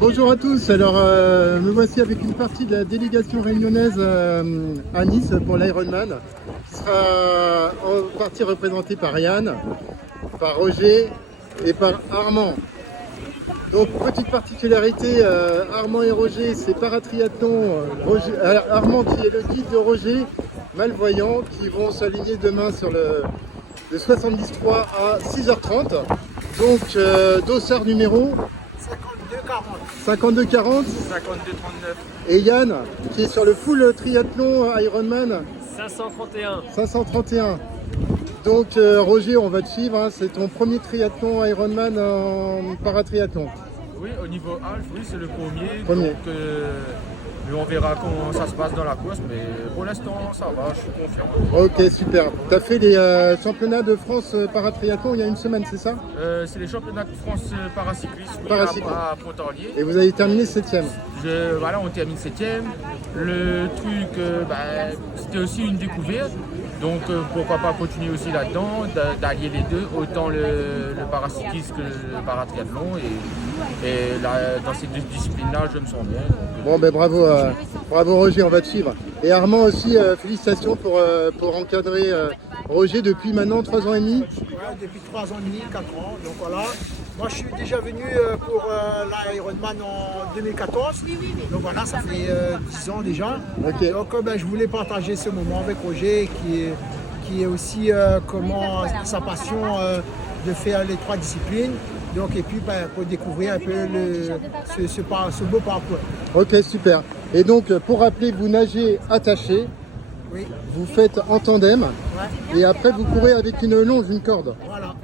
Bonjour à tous, alors me voici avec une partie de la délégation réunionnaise à Nice pour l'Ironman, qui sera en partie représentée par Yann, par Roger et par Armand. Donc petite particularité, Armand et Roger c'est paratriathlon, Armand qui est le guide de Roger, malvoyant, qui vont s'aligner demain sur le 73 à 6h30. Donc dossard numéro 52-40. 52-39. Et Yann, qui est sur le full triathlon Ironman 531. Donc Roger, on va te suivre, hein, c'est ton premier triathlon Ironman en paratriathlon. Oui, au niveau âge, oui, c'est le premier. Donc, on verra comment ça se passe dans la course, mais pour l'instant, ça va, je suis confiant. Ok, super. Tu as fait les championnats de France paratriathlon il y a une semaine, c'est ça? C'est les championnats de France paracyclisme à Pontarlier. Et vous avez terminé 7e? Voilà, on termine 7e. Le truc, c'était aussi une découverte. Donc pourquoi pas continuer aussi là-dedans, d'allier les deux, autant le paracyclisme que le paratriathlon. Et là, dans ces deux disciplines-là, je me sens bien. Bon ben bravo Roger, on va te suivre. Et Armand aussi, félicitations pour encadrer Roger depuis maintenant 3 ans et demi. Ouais, depuis 3 ans et demi, 4 ans. Donc voilà. Moi je suis déjà venu pour l'Ironman en 2014. Donc voilà, ça fait 10 ans déjà. Okay. Donc je voulais partager ce moment avec Roger qui est aussi sa passion de faire les 3 disciplines. Donc, et puis pour découvrir un peu ce beau parcours. Ok, super. Et donc pour rappeler, vous nagez attaché. Oui. Vous faites en tandem, ouais. Et après vous courez avec une longe, une corde.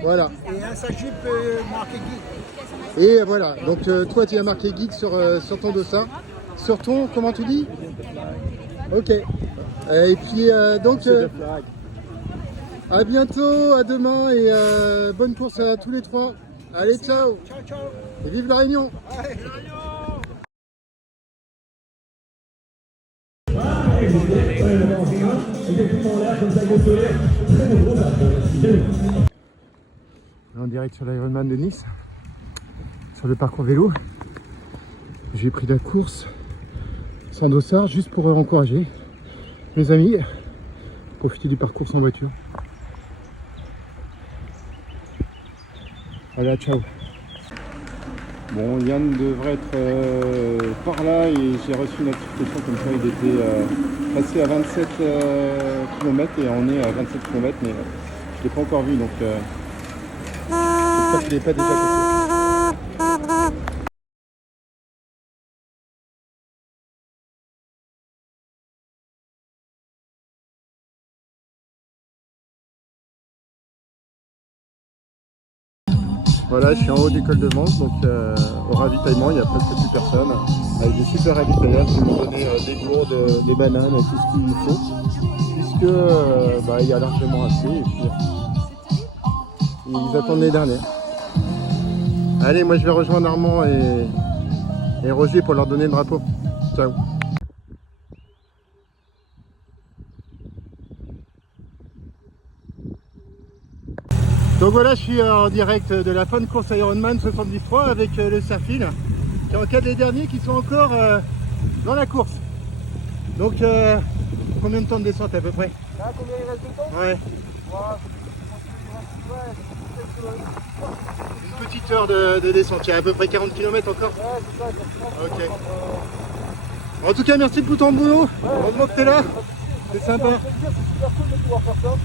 Voilà. Et sa jupe marquée guide. Et voilà, donc toi tu as marqué guide sur ton dossard. Sur ton, comment tu dis? Ok. Et puis donc à bientôt, à demain et bonne course à tous les 3. Allez, ciao. Ciao. Et vive la Réunion. Ouais. En direct sur l'Ironman de Nice, sur le parcours vélo. J'ai pris la course sans dossard juste pour encourager mes amis, profiter du parcours sans voiture. Voilà, ciao. Bon, Yann devrait être par là et j'ai reçu une notification comme ça, il était passé à 27 km et on est à 27 km, mais je ne l'ai pas encore vu, donc j'espère qu'il n'est pas déjà passé. Voilà, je suis en haut du col de Vence, donc au ravitaillement, il n'y a presque plus personne. Avec des super ravitailleurs qui m'ont donné des gourdes, des bananes, tout ce qu'il faut. Puisque il y a largement assez et puis ils attendent les derniers. Allez, moi je vais rejoindre Armand et Roger pour leur donner le drapeau. Ciao. Donc voilà, je suis en direct de la Fun Course Ironman 73 avec le Serfil qui encadre les derniers qui sont encore dans la course. Donc combien de temps de descente à peu près? Là, combien il reste de temps? Ouais. Une petite heure de descente, il y a à peu près 40 km encore? Ouais, c'est ça, exactement. Ok. En tout cas, merci pour ton boulot. Heureusement que t'es là. C'est sympa. C'est super cool de pouvoir faire ça.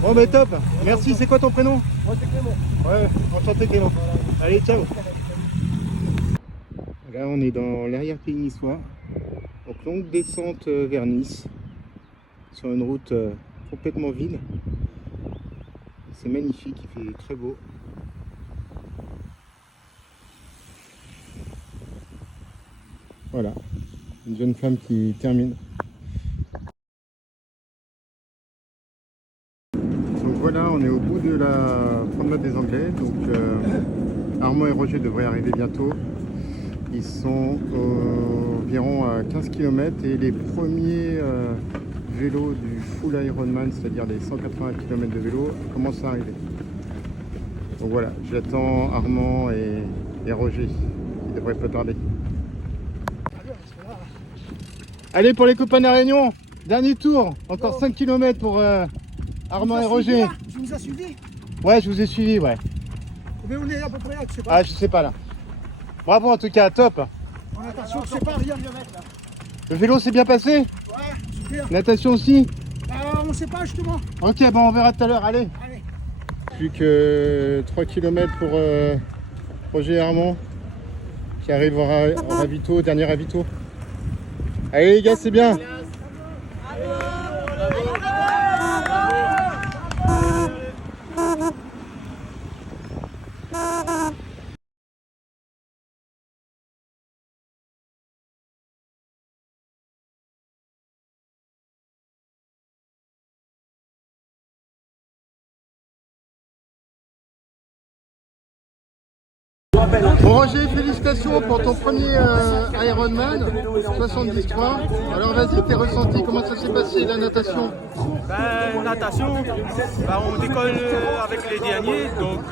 Bon mais top, merci, c'est quoi ton prénom? Moi c'est Clément. Ouais, enchanté Clément. Allez, ciao. Là on est dans l'arrière-pays niçois, donc longue descente vers Nice, sur une route complètement vide. C'est magnifique, il fait très beau. Voilà, une jeune femme qui termine. Voilà, on est au bout de la promenade des Anglais, donc Armand et Roger devraient arriver bientôt. Ils sont environ à 15 km et les premiers vélos du full Ironman, c'est-à-dire les 180 km de vélo, commencent à arriver. Donc voilà, j'attends Armand et Roger qui devraient devrait pas tarder. Allez, pour les copains de la Réunion, dernier tour. Encore 5 km pour Armand et Roger. Tu nous as suivis? Ouais, je vous ai suivi, ouais. Mais on est à peu près là, tu sais pas. Ah, je sais pas là. Bravo en tout cas, top. Attention, c'est pas rien. Le vélo s'est bien passé? Ouais, super. Natation aussi? On sait pas justement. Ok, bon, on verra tout à l'heure, allez. Allez. Plus que 3 km pour Roger et Armand qui arrivent au ravito, dernier ravito. Allez les gars, c'est bien. Bon Roger, félicitations pour ton premier Ironman 73. Alors vas-y, tes ressentis, comment ça s'est passé la natation? Natation, on décolle avec les derniers, donc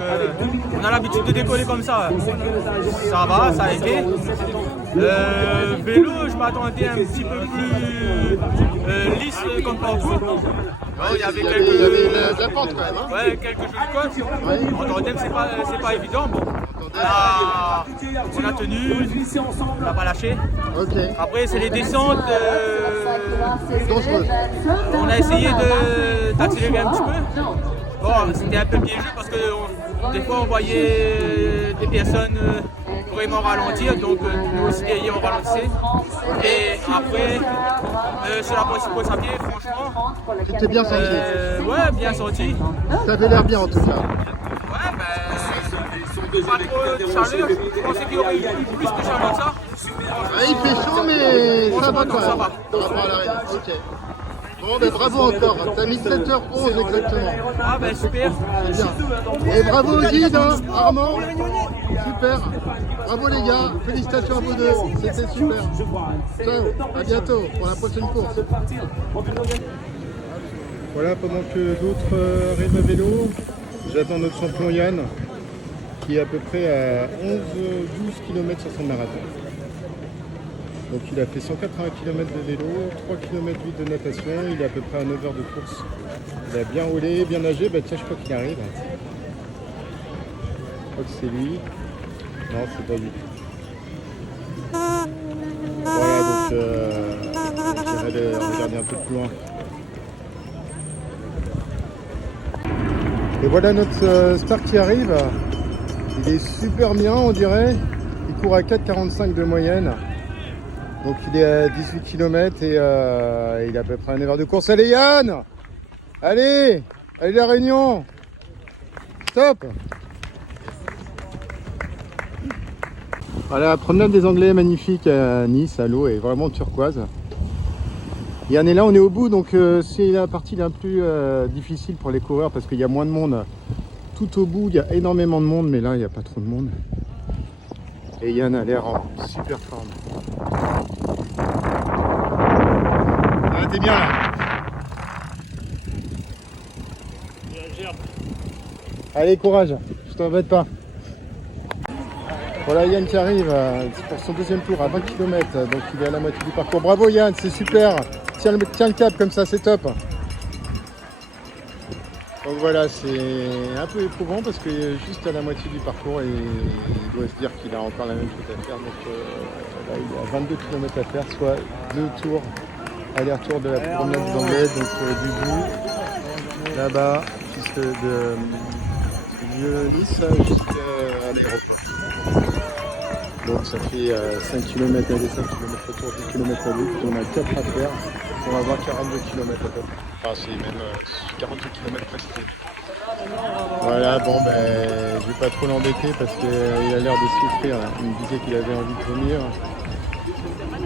on a l'habitude de décoller comme ça. Ça va, ça a été. Vélo, je m'attendais un petit peu plus lisse comme parcours. Il y avait de la pente quand même. Hein, ouais, quelques jolies côtes. Ouais. En tandem, c'est pas évident. Bon. On a tenu, on n'a pas lâché. Okay. Après, c'est les descentes dangereuses. On a essayé d'accélérer un petit peu. Bon, c'était un peu piégeux parce que des fois, on voyait des personnes vraiment ralentir. Donc, nous aussi, derrière, on ralentissait. Et après, sur la principale à pied, franchement. Tu t'es bien senti? Ouais, bien senti. Ça avait l'air bien en tout cas. Ouais, pas trop de chaleur, je pensais qu'il y aurait eu plus de chaleur que ça. Il fait chaud mais ça va quand même. Ça va. Par rapport à l'arrivée. Ok. Bon ben bravo encore, t'as mis 7h11 exactement. Ah ben super. C'est bien. Et bravo au guide hein, Armand. Super. Bravo les gars, félicitations à vous deux, c'était super. Ciao, à bientôt pour la prochaine course. Voilà, pendant que d'autres arrivent à vélo, j'attends notre champion Yann, qui est à peu près à 11-12 km sur son marathon. Donc il a fait 180 km de vélo, 3 km 8 de natation, il est à peu près à 9 heures de course. Il a bien roulé, bien nagé, bah tiens je crois qu'il arrive. Je crois que c'est lui. Non, c'est pas lui. Voilà, donc j'irai regarder un peu plus loin. Et voilà notre star qui arrive. Il est super bien, on dirait. Il court à 4,45 de moyenne. Donc il est à 18 km et il a à peu près 9 heures de course. Allez Yann! Allez! Allez la Réunion! Stop! Voilà, la promenade des Anglais magnifique à Nice, à l'eau, est vraiment turquoise. Yann est là, on est au bout, donc c'est la partie la plus difficile pour les coureurs parce qu'il y a moins de monde. Tout au bout, il y a énormément de monde, mais là, il n'y a pas trop de monde. Et Yann a l'air en super forme. Ah, t'es bien là. Allez, courage, je t'embête pas. Voilà Yann qui arrive pour son deuxième tour à 20 km, donc il est à la moitié du parcours. Bravo Yann, c'est super. Tiens le cap comme ça, c'est top. Donc voilà, c'est un peu éprouvant parce qu'il est juste à la moitié du parcours et il doit se dire qu'il a encore la même chose à faire. Donc là, il a 22 km à faire, soit 2 tours aller-retour de la promenade des Anglais, donc du bout là-bas, de Nice jusqu'à l'aéroport. Donc ça fait 5 km aller, 5 km retour, 10 km aller, puis on a 4 à faire. On va avoir 42 km à peu près. Enfin c'est même 42 km presque. Voilà, bon ben je vais pas trop l'embêter parce qu'il a l'air de souffrir. Il me disait qu'il avait envie de vomir.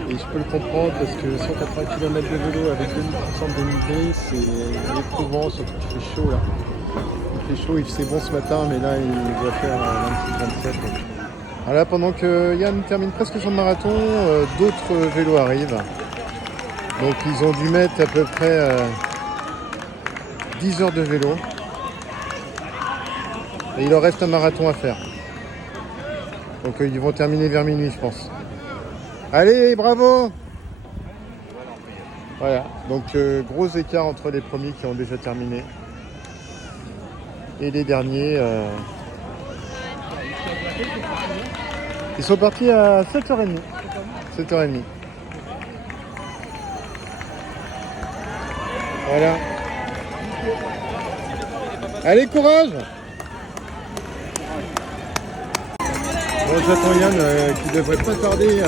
Et je peux le comprendre parce que 180 km de vélo avec 20% de dénivelé, c'est éprouvant, surtout qu'il fait chaud là. Il fait chaud, il faisait bon ce matin, mais là il doit faire 26-27. Voilà, pendant que Yann termine presque son marathon, d'autres vélos arrivent. Donc ils ont dû mettre à peu près 10 heures de vélo. Et il leur reste un marathon à faire. Donc ils vont terminer vers minuit, je pense. Allez, bravo! Voilà, donc gros écart entre les premiers qui ont déjà terminé et les derniers. Ils sont partis à 7h30. 7h30. Voilà. Allez, courage! Bon, j'attends Yann qui devrait pas tarder.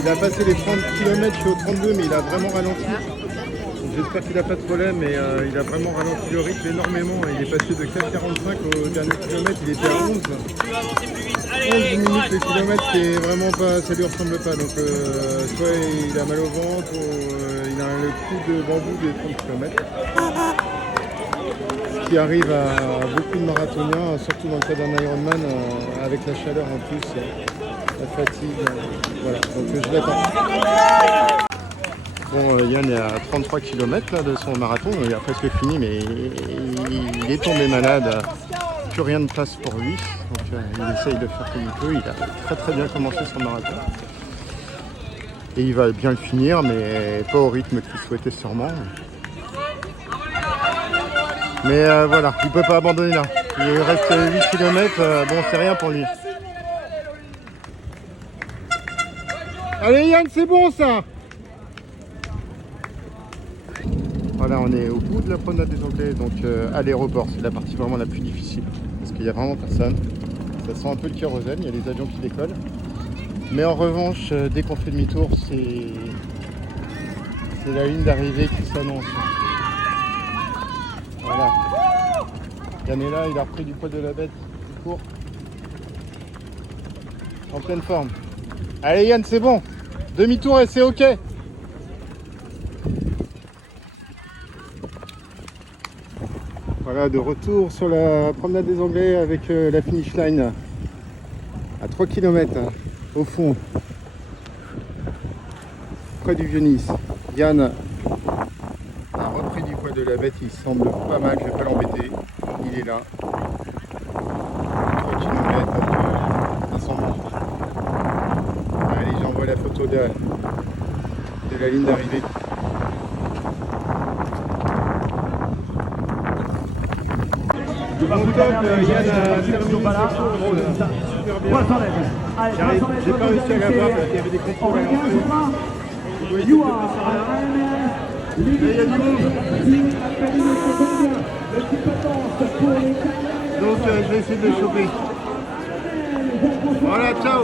Il a passé les 30 km, je suis au 32, mais il a vraiment ralenti. J'espère qu'il n'a pas de problème, mais il a vraiment ralenti le rythme énormément. Il est passé de 4,45 au dernier kilomètre, il était à 11. 11 minutes le kilomètre, c'est vraiment pas, ça lui ressemble pas. Donc soit il a mal au ventre, ou il a le coup de bambou des 30 km. Ce qui arrive à beaucoup de marathoniens, surtout dans le cas d'un Ironman, avec la chaleur en plus, la fatigue. Voilà, donc je l'attends. Bon, Yann est à 33 km là, de son marathon, il a presque fini, mais il est tombé malade. Plus rien de place pour lui, donc il essaye de faire comme il peut. Il a très bien commencé son marathon. Et il va bien le finir, mais pas au rythme qu'il souhaitait sûrement. Mais voilà, il ne peut pas abandonner là. Il reste 8 km, bon c'est rien pour lui. Allez Yann, c'est bon ça! Voilà, on est au bout de la promenade des Anglais, donc à l'aéroport, c'est la partie vraiment la plus difficile. Parce qu'il n'y a vraiment personne. Ça sent un peu le kérosène, il y a les avions qui décollent. Mais en revanche, dès qu'on fait demi-tour, c'est la ligne d'arrivée qui s'annonce. Voilà. Yann est là, il a repris du poids de la bête, il court. En pleine forme. Allez Yann, c'est bon. Demi-tour et c'est ok. Voilà, de retour sur la promenade des Anglais avec la finish line à 3 km au fond, près du Vieux-Nice. Yann a repris du poids de la bête, il semble pas mal, je vais pas l'embêter, il est là. 3 km à son montre. Allez, j'envoie la photo de la ligne d'arrivée. Bon top, Yann a terminé sur drôle. Super bien. J'ai pas réussi à la voir parce qu'il y avait des contrôles à l'entrée. Il doit essayer de passer par là. Mais il y a du monde. Donc je vais essayer de le choper. Voilà, ciao.